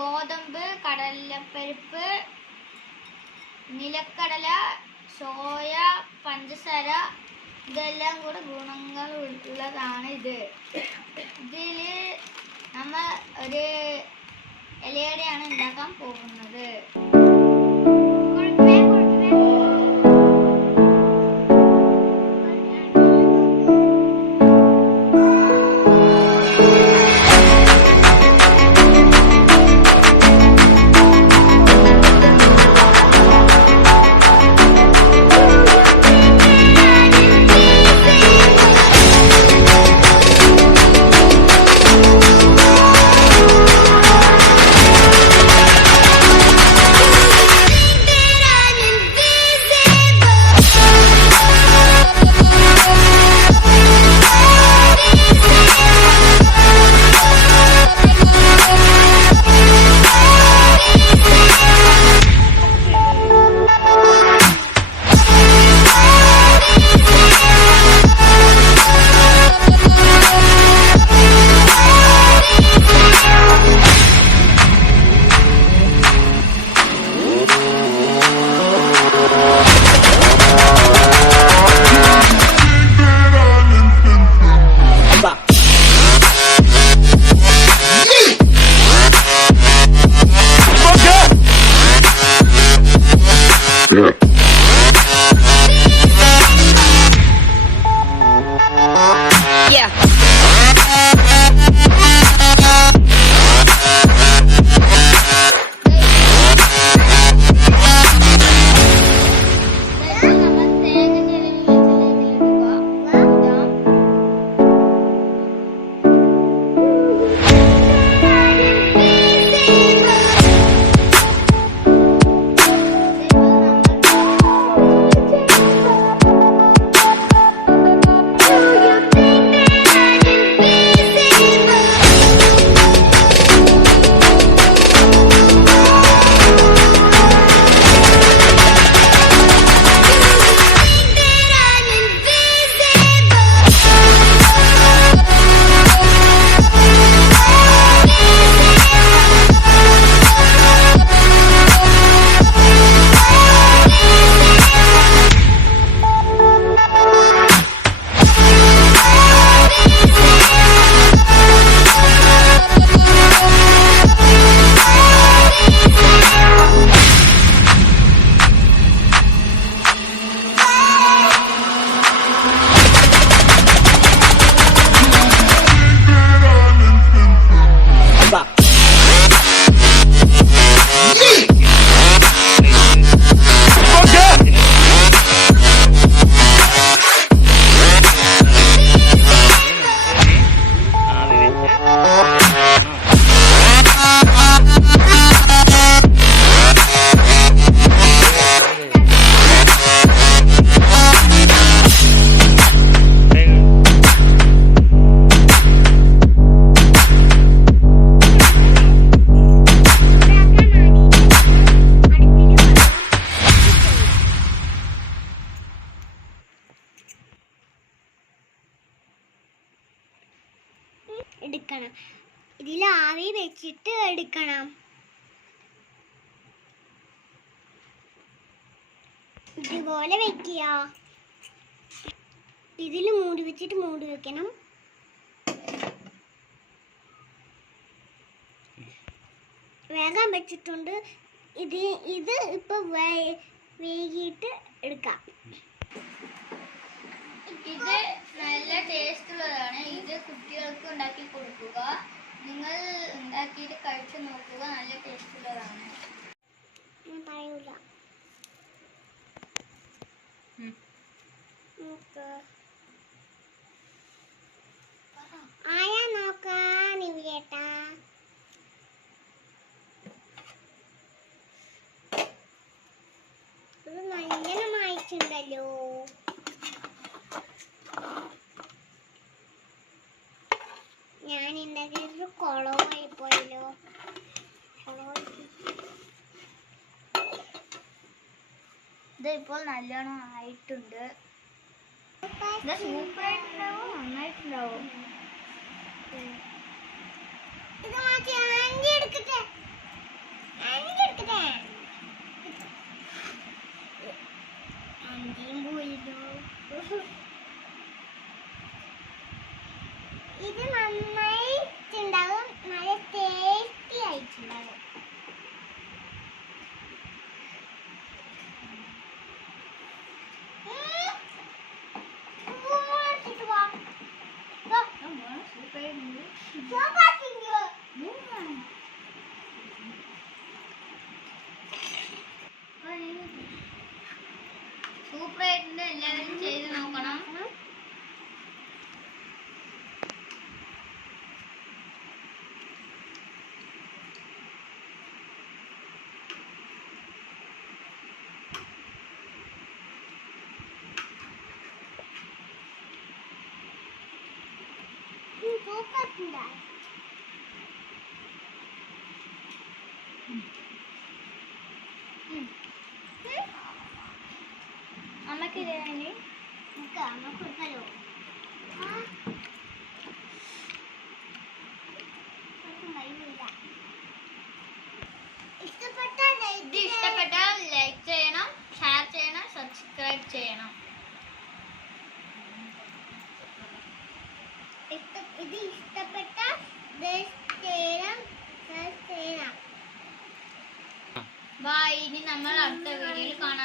ഗോതമ്പ്, കടലപ്പരിപ്പ്, നിലക്കടല, സോയ, പഞ്ചസാര ഇതെല്ലാം കൂടെ ഗുണങ്ങൾ ഉള്ളതാണ്. ഇതില് നമ്മൾ ഒരു ഇലയടയാണ് ഉണ്ടാക്കാൻ പോകുന്നത്. എടുക്കണം. ഇതിൽ ആവി വെച്ചിട്ട് എടുക്കണം. ഇതുപോലെ വെക്കുക. ഇതിൽ മൂടി വെച്ചിട്ട് മൂടി വെക്കണം. വേഗം വെച്ചിട്ടുണ്ട്. ഇത് ഇപ്പൊ വേഗിയിട്ട് എടുക്കാം. ഇത് നല്ല ടേസ്റ്റ് ഉള്ളതാണ്. ഇത് കുട്ടികൾക്ക് ഉണ്ടാക്കി കൊടുക്കുക. നിങ്ങൾ ഉണ്ടാക്കിയിട്ട് കഴിച്ചു നോക്കുക. നല്ല ടേസ്റ്റ് ഉള്ളതാണ്. പറയൂല. ആയാ നോക്കാ നിവിയേട്ടാ. ഇത് നല്ല മായിച്ചുണ്ടല്ലോ. ഞാൻ ഉണ്ടാക്കിയൊരു കുളമായി പോയല്ലോ. ഇതിപ്പോൾ നല്ലോണം ആയിട്ടുണ്ട്. സൂപ്പറായിട്ടുണ്ടാവും, നന്നായിട്ടുണ്ടാവും. ഇത് മാറ്റി എടുക്കട്ടെ. ഇത് നന്നായിട്ടുണ്ടാവും, നല്ല ടേസ്റ്റി ആയിട്ടുണ്ടാവും. സൂപ്പറായിട്ടുണ്ട്, എല്ലാവരും ചെയ്ത് നോക്കണം. അമ്മക്ക് അമ്മ കൊടുക്കാലോ. ഇത് ഇഷ്ടപ്പെട്ടാൽ ലൈക്ക് ചെയ്യണം, ഷെയർ ചെയ്യണം, സബ്സ്ക്രൈബ് ചെയ്യണം. ഇത് ഇഷ്ടപ്പെട്ടാൽ ബൈ. ഇനി നമ്മൾ അടുത്ത വീഡിയോയിൽ കാണാം.